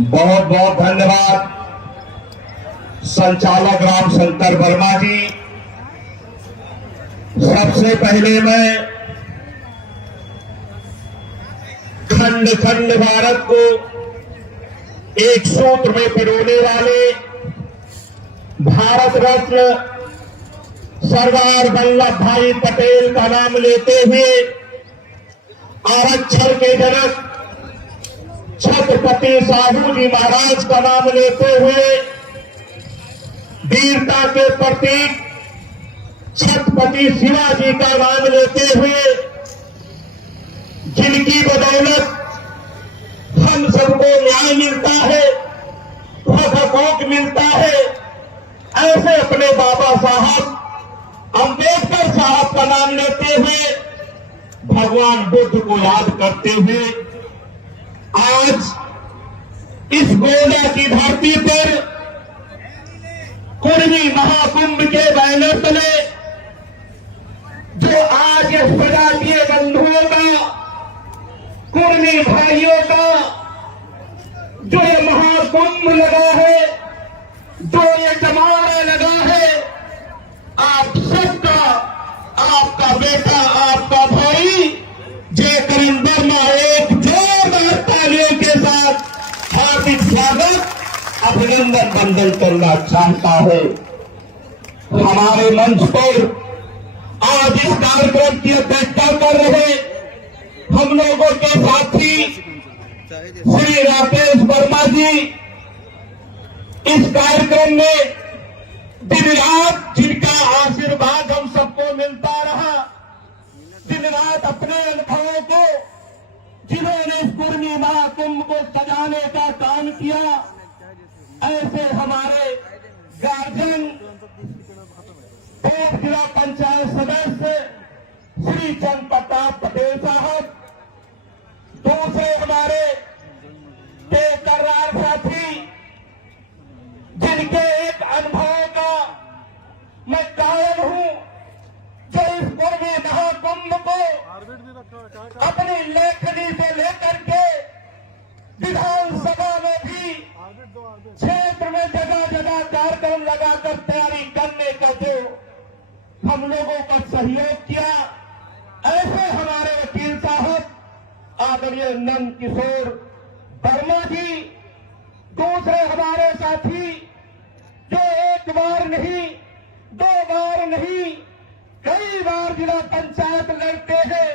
बहुत बहुत धन्यवाद संचालक रामशंकर वर्मा जी। सबसे पहले मैं खंड खंड भारत को एक सूत्र में पिरोने वाले भारत रत्न सरदार वल्लभ भाई पटेल का नाम लेते हुए आरक्षण के जनक छत्रपति साहू जी महाराज का नाम लेते हुए वीरता के प्रतीक छत्रपति शिवाजी का नाम लेते हुए जिनकी बदौलत हम सबको न्याय मिलता है, हक मिलता है, ऐसे अपने बाबा साहब अंबेडकर साहब का नाम लेते हुए भगवान बुद्ध को याद करते हुए आज इस गोंडा की धरती पर कुर्मी महाकुंभ के बैनर तले जो आज ये स्वजातीय बंधुओं का, कुर्मी भाइयों का जो ये महाकुंभ लगा है, जो ये जमाना लगा है, आप सबका, आपका बेटा, आपका भाई जय करण वर्मा एक जोरदार तालियों के साथ हार्दिक स्वागत अभिनंदन वंदन करना चाहता है। हमारे मंच पर आज इस कार्यक्रम की अध्यक्षता कर रहे हम लोगों के साथी श्री राकेश वर्मा जी इस कार्यक्रम में दिन रात जिनका आशीर्वाद हम सबको मिलता रहा, दिन रात अपने अनुभवों को जिन्होंने इस कुर्मी महाकुंभ को सजाने का काम किया, ऐसे हमारे गार्जियन एक जिला पंचायत सदस्य श्री चंद प्रताप पटेल साहब, दूसरे हमारे कर्रार साथी जिनके एक अनुभव का मैं कायल हूं, जो इस कुर्मी महाकुंभ को अपनी लेखनी से लेकर के विधानसभा में भी क्षेत्र में जगह जगह कार्यक्रम लगाकर तैयारी करने का जो हम लोगों का सहयोग किया, ऐसे हमारे वकील साहब आदरणीय नंद किशोर वर्मा जी, दूसरे हमारे साथी जो एक बार नहीं, दो बार नहीं, कई बार जिला पंचायत लड़ते हैं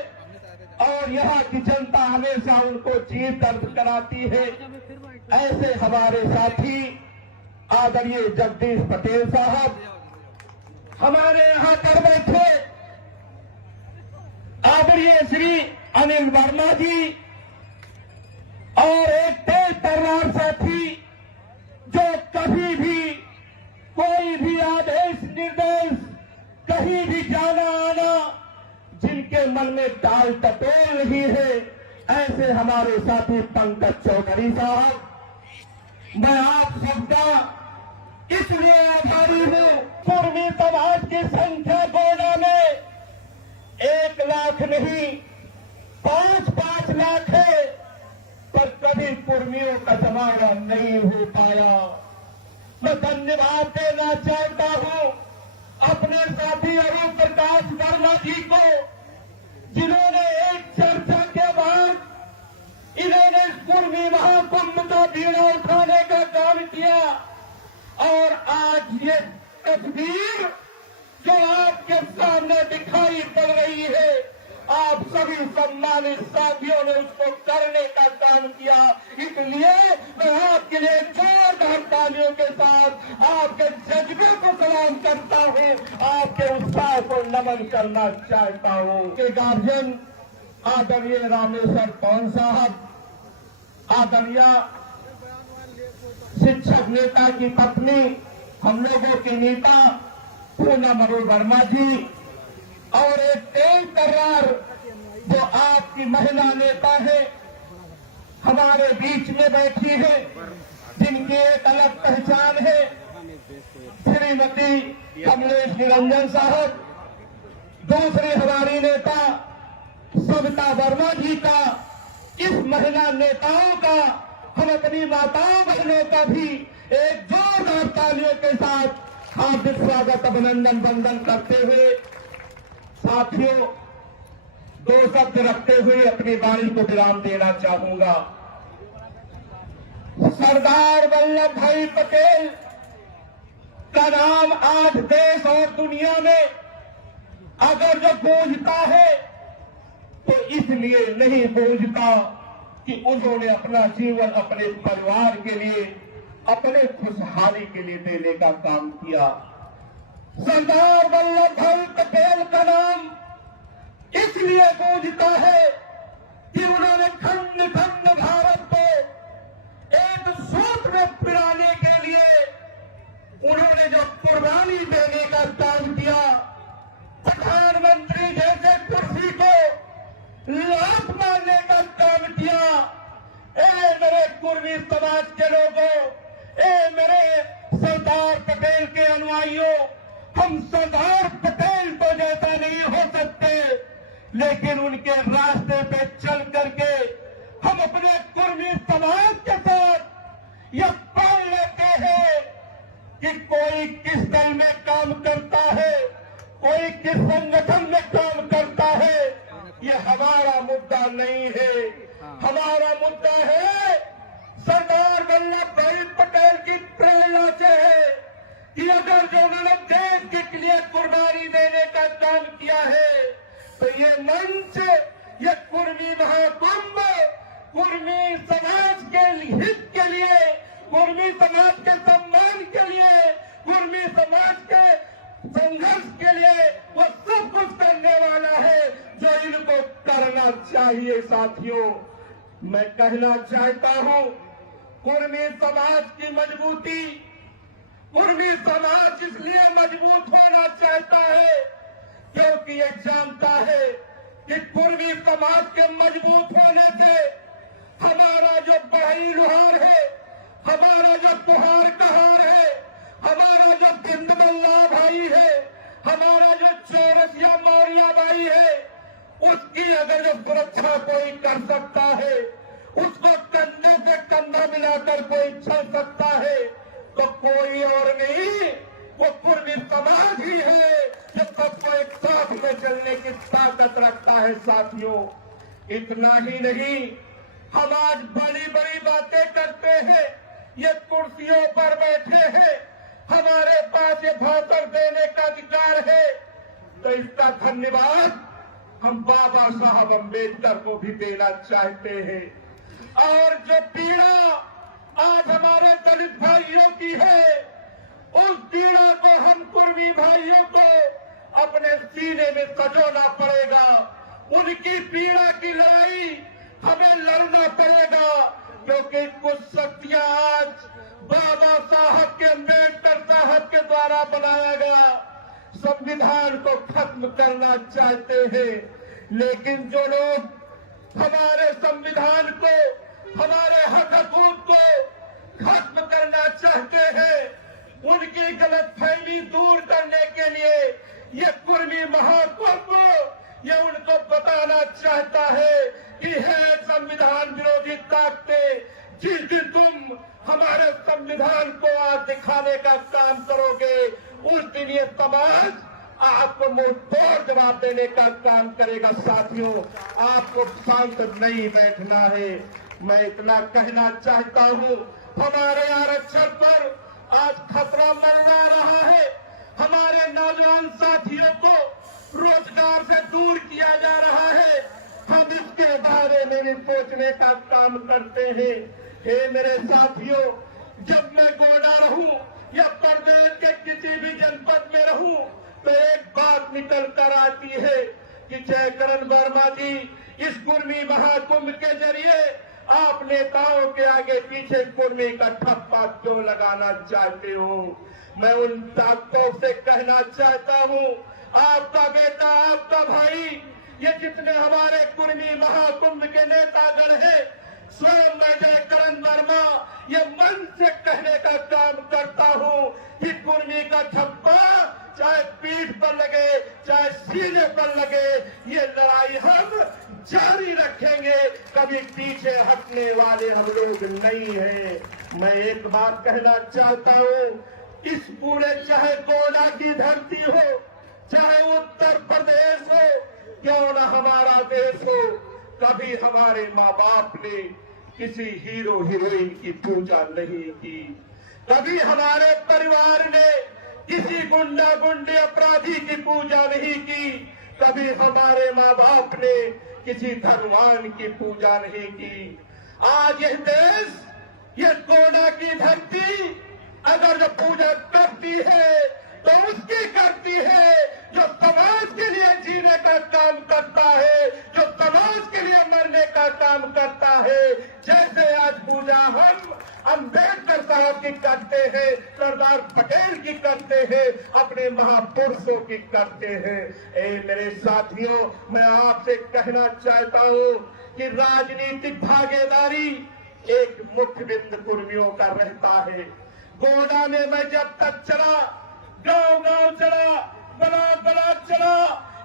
और यहाँ की जनता हमेशा उनको जीत दर्ज कराती है, ऐसे हमारे साथी आदरणीय जगदीश पटेल साहब, हमारे यहाँ कर बैठे आदरणीय श्री अनिल वर्मा जी और एक तेज तर्रार साथी जो कभी भी कोई भी आदेश निर्देश कहीं भी जाना आना जिनके मन में टाल टटोल नहीं है, ऐसे हमारे साथी पंकज चौधरी साहब। मैं आप सबका इसलिए आभारी हूं, कुर्मी समाज की संख्या गोंडा में 1 लाख नहीं 5-5 लाख है, पर कभी कुर्मियों का जमाना नहीं हो पाया। मैं धन्यवाद देना चाहता हूं अपने साथी अरूप प्रकाश वर्मा जी को, जिन्होंने एक चर्चा के बाद इन्होंने कुर्मी महाकुंभ का बीड़ा उठाने का काम किया और आज ये तस्वीर जो आपके सामने दिखाई पड़ रही है, आप सभी सम्मानित साथियों ने उसको करने का काम किया, इसलिए मैं आपके लिए जोरदार तालियों के साथ आपके जज्बे को सलाम करता हूं, आपके उत्साह को नमन करना चाहता हूं। के गार्जियन आदरणीय रामेश्वर पवन साहब, आदरणीय शिक्षक नेता की पत्नी, हम लोगों की नेता पूनम वर्मा जी और एक तेज तर्रार जो आपकी महिला नेता है हमारे बीच में बैठी है, जिनकी एक अलग पहचान है, श्रीमती कमलेश निरंजन साहब। दूसरी हमारी नेता सविता वर्मा जी का, इस महिला नेताओं का हम अपनी माताओं बहनों का भी एक जोरदार तालियों के साथ हार्दिक स्वागत अभिनंदन वंदन करते हुए साथियों दो शब्द रखते हुए अपनी वाणी को विराम देना चाहूंगा। सरदार वल्लभ भाई पटेल का नाम आज देश और दुनिया में अगर जो गूंजता है तो इसलिए नहीं गूंजता कि उन्होंने अपना जीवन अपने परिवार के लिए, अपने खुशहाली के लिए देने का काम किया। सरदार वल्लभ भाई पटेल का नाम इसलिए गूंजता है कि उन्होंने खंड खंड भारत को एक सूत्र में पिराने के लिए उन्होंने जो कुर्बानी देने का काम किया, प्रधानमंत्री जैसे कुर्सी को लात मारने का काम किया। ए मेरे कुर्मी समाज के लोगों, ए मेरे सरदार पटेल के अनुयायियों, हम सरदार पटेल को जैसा नहीं हो सकते, लेकिन उनके रास्ते पे चल करके हम अपने कुर्मी समाज के साथ यह पढ़ लेते हैं कि कोई किस दल में काम करता है, कोई किस संगठन में काम करता है, ये हमारा मुद्दा नहीं है। हमारा मुद्दा है सरदार वल्लभ भाई पटेल की प्रेरणा से है कि अगर जो उन्होंने देश के लिए कुर्बानी देने का काम किया है तो ये मंच, ये कुर्मी महाकुंभ कुर्मी समाज के हित के लिए, कुर्मी समाज के सम्मान के लिए, कुर्मी समाज के संघर्ष के लिए वो सब कुछ करने वाला है जो इनको करना चाहिए। साथियों, मैं कहना चाहता हूं, कुर्मी समाज की मजबूती, कुर्मी समाज इसलिए मजबूत होना चाहता है क्योंकि ये जानता है कि कुर्मी समाज के मजबूत होने से हमारा जो बहाई लुहार है, हमारा जो तुहार कहार है, हमारा जो बिंदमल्ला भाई है, हमारा जो चौरसिया मौर्या भाई है, उसकी अगर जो सुरक्षा कोई कर सकता है, उसको कंधे से कंधा मिलाकर कोई चल सकता है तो कोई और नहीं, वो कुर्मी समाज ही है जो सबको एक साथ में चलने की ताकत रखता है। साथियों, इतना ही नहीं, हम आज बड़ी बड़ी बातें करते हैं, ये कुर्सियों पर बैठे हैं, हमारे पास ये भाषण देने का अधिकार है, तो इसका धन्यवाद हम बाबा साहब अम्बेडकर को भी देना चाहते हैं। और जो पीड़ा आज हमारे दलित भाइयों की है, उस पीड़ा को हम कुर्मी भाइयों को अपने सीने में सजोना पड़ेगा। उनकी पीड़ा की लड़ाई हमें लड़ना पड़ेगा क्योंकि कुछ शक्तियां आज बाबा साहब के, अम्बेडकर साहब के द्वारा बनाया गया संविधान को खत्म करना चाहते हैं, लेकिन जो लोग हमारे संविधान को, हमारे हक हकूक को खत्म करना चाहते हैं, उनकी गलतफहमी दूर करने के लिए ये कुर्मी महाकुंभ ये उनको बताना चाहता है कि है संविधान विरोधी ताकतें, जिस दिन तुम हमारे संविधान को आज दिखाने का काम करोगे उस दिन ये समाज आपको मुंह तोड़ जवाब देने का काम करेगा। साथियों, आपको शांत नहीं बैठना है। मैं इतना कहना चाहता हूं, हमारे आरक्षण पर आज खतरा मंडरा रहा है, हमारे नौजवान साथियों को रोजगार से दूर किया जा रहा है, हम इसके बारे में भी सोचने का काम करते हैं। हे मेरे साथियों, जब मैं गोंडा रहूं या प्रदेश के किसी भी जनपद में रहूं तो एक बात निकल कर आती है कि जयकरण वर्मा जी इस कुर्मी महाकुंभ के जरिए आप नेताओं के आगे पीछे कुर्मी का ठप्पा क्यों लगाना चाहते हो। मैं उन ताकतों से कहना चाहता हूं, आपका बेटा, आपका भाई, ये जितने हमारे कुर्मी महाकुंभ के नेतागण हैं, स्वयं मैं जयकरण वर्मा ये मन से कहने का काम करता हूं कि कुर्मी का ठप्पा चाहे पीठ पर लगे, चाहे सीने पर लगे, ये लड़ाई हम जारी रखेंगे। कभी कभी पीछे हटने वाले हम लोग नहीं हैं। मैं एक बात कहना चाहता हूं, इस पूरे चाहे गोंडा की धरती हो, चाहे उत्तर प्रदेश हो, क्यों न हमारा देश हो, कभी हमारे माँ बाप ने किसी हीरो हीरोइन की पूजा नहीं की। कभी हमारे परिवार ने किसी गुंडा गुंडे अपराधी की पूजा नहीं की। कभी हमारे माँ बाप ने किसी धनवान की पूजा नहीं की। आज यह देश, यह गोंडा की धरती अगर जो पूजा करती है तो उसकी करती है जो समाज के लिए जीने का काम करता है, जो समाज के लिए मरने का काम करता है। जैसे आज पूजा हम अम्बेडकर साहब की करते हैं, सरदार पटेल की करते हैं, अपने महापुरुषों की करते हैं। मेरे साथियों, मैं आपसे कहना चाहता हूं कि राजनीतिक भागीदारी एक मुख्य बिंदु कुर्मियों का रहता है। गोंडा में मैं जब तक चला, गांव-गांव चला, ब्लॉक चला,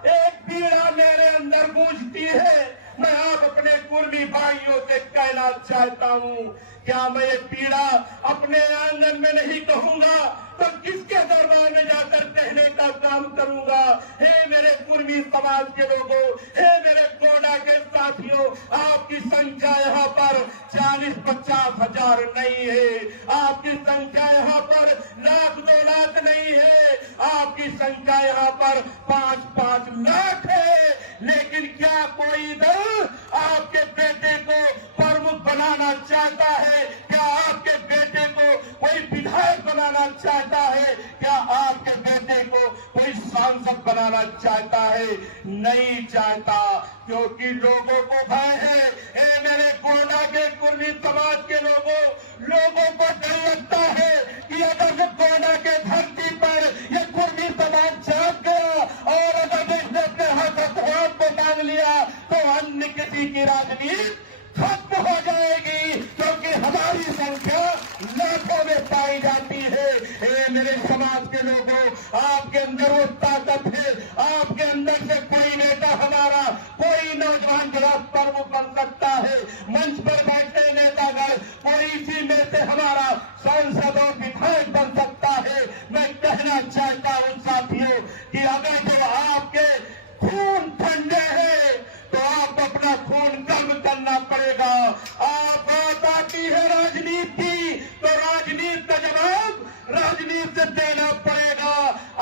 एक पीड़ा मेरे अंदर गूंजती है। मैं आप अपने कुर्मी भाइयों से कहना चाहता हूं, क्या मैं ये पीड़ा अपने आंगन में नहीं कहूंगा तो किसके दरबार में जाकर कहने का काम करूंगा? हे मेरे कुर्मी समाज के लोगों, हे मेरे गोंडा के साथियों, आपकी संख्या यहाँ पर 40-50 हजार नहीं है। आपकी संख्या यहाँ पर 1-2 लाख नहीं है। आपकी संख्या यहाँ पर 5-5 लाख है। लेकिन क्या कोई दल आपके बेटे को प्रमुख बनाना चाहता है? क्या आपके बेटे को कोई विधायक बनाना चाहता है? क्या आपके बेटे को कोई सांसद बनाना चाहता है? नहीं चाहता, क्योंकि लोगों को भय है। मेरे गोंडा के कुर्मी समाज के लोगों को डर लगता है कि अगर जो गोंडा के धरती पर ये कुर्मी समाज जाग गया और अगर इसने अपने हाथ हथियार को बांध लिया तो अन्य किसी की राजनीति खत्म हो जाएगी, क्योंकि हमारी संख्या लाखों में पाई जाती है। मेरे समाज के लोगों, आपके अंदर वो ताकत है, आपके अंदर से कोई नेता हमारा, कोई नौजवान जरा प्रमुख बन सकता है। मंच पर बैठे नेतागण कोई इसी में से हमारा सांसद और विधायक बन सकता है। मैं कहना चाहता हूं साथियों कि अगर जो आपके खून ठंडे हैं तो आप अपना खून गर्म करना पड़ेगा। आप बात आती है राजनीति तो राजनीति का जवाब राजनीति से देना पड़ेगा।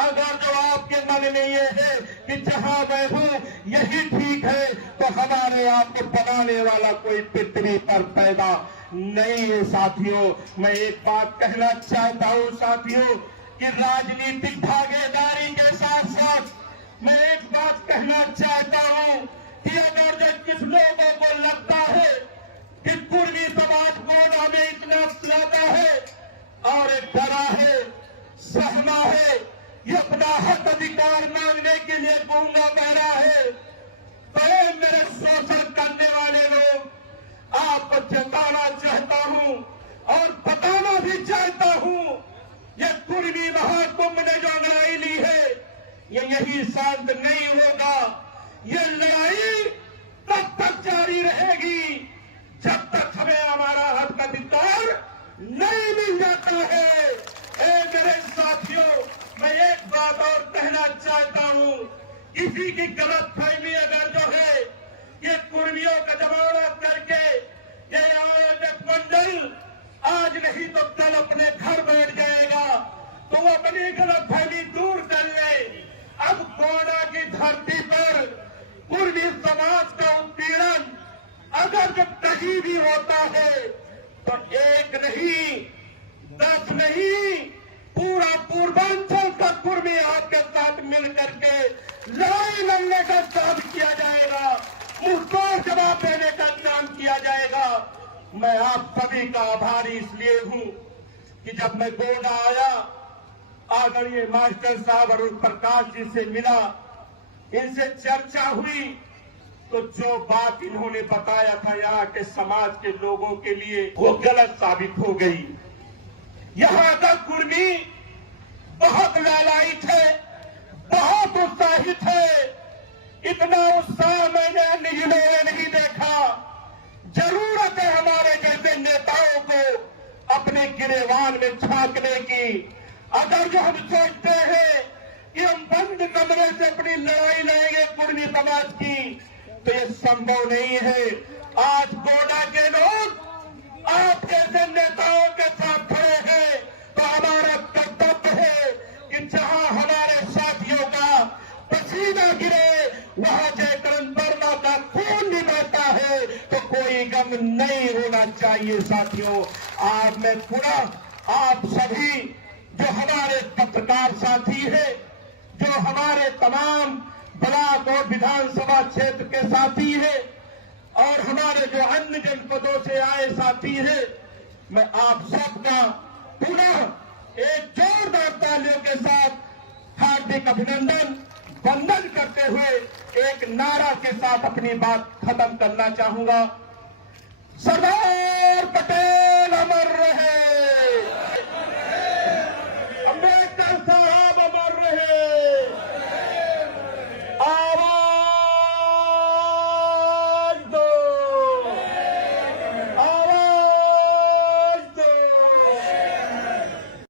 अगर जो आपके मन में ये है कि जहां मैं हूं यही ठीक है तो हमारे आपको बनाने वाला कोई पृथ्वी पर पैदा नहीं है। साथियों, मैं एक बात कहना चाहता हूं साथियों कि राजनीतिक भागीदारी के साथ साथ मैं एक बात कहना चाहता हूं कि अगर जो कुछ लोगों को लगता है कि कुर्मी समाज गोंडा में इतना ज्यादा है और डरा है, सहमा है, ये अपना हक अधिकार मांगने के लिए गूंगा बहरा है, तो मेरे शोषण करने वाले लोग, आपको जताना चाहता हूं और बताना भी चाहता हूं, ये कुर्मी महाकुंभ ने जो लड़ाई ली है ये यही शांत नहीं होगा। ये लड़ाई तब तक जारी रहेगी जब तक हमें हमारा हक अधिकार नहीं मिल जाता है। मेरे साथियों, मैं एक बात और कहना चाहता हूं, किसी की गलत फहमी अगर जो है ये कुर्मियों का जमाना करके ये आयोजक मंडल आज नहीं तो कल अपने घर बैठ जाएगा, तो वो अपनी गलत फहमी दूर कर ले। अब गोंडा की धरती पर कुर्मी समाज का उत्पीड़न अगर जब कहीं भी होता है तो 1 नहीं 10 नहीं, पूरा पूर्वांचल का कुर्मी आपके साथ मिल करके लड़ाई लड़ने का काम किया जाएगा, मुंहतोड़ जवाब देने का काम किया जाएगा। मैं आप सभी का आभारी इसलिए हूं कि जब मैं गोंडा आया, आदरणीय मास्टर साहब अरुण प्रकाश जी से मिला, इनसे चर्चा हुई, तो जो बात इन्होंने बताया था यहाँ के समाज के लोगों के लिए वो गलत साबित हो गई। यहाँ का कुर्मी बहुत लालायित है, बहुत उत्साहित है। इतना उत्साह मैंने अन्य जिलों में नहीं देखा। जरूरत है हमारे जैसे नेताओं को अपने गिरेबान में झांकने की। अगर जो हम सोचते हैं कि हम बंद कमरे से अपनी लड़ाई लड़ेंगे कुर्मी समाज की, तो ये संभव नहीं है। आज गोडा के लोग आप जैसे नेताओं के साथ खड़े हैं, तो हमारा कर्तव्य है कि जहां हमारे साथियों का पसीना गिरे, वहां जयकरण वर्मा का खून नहीं बहता है, तो कोई गम नहीं होना चाहिए। साथियों, आज मैं पुनः आप सभी जो हमारे पत्रकार साथी हैं, जो हमारे तमाम ब्लॉक और विधानसभा क्षेत्र के साथी हैं और हमारे जो अन्य जनपदों से आए साथी हैं, मैं आप सबका पुनः एक जोरदार तालियों के साथ हार्दिक अभिनंदन वंदन करते हुए एक नारा के साथ अपनी बात खत्म करना चाहूंगा। सरदार पटेल अमर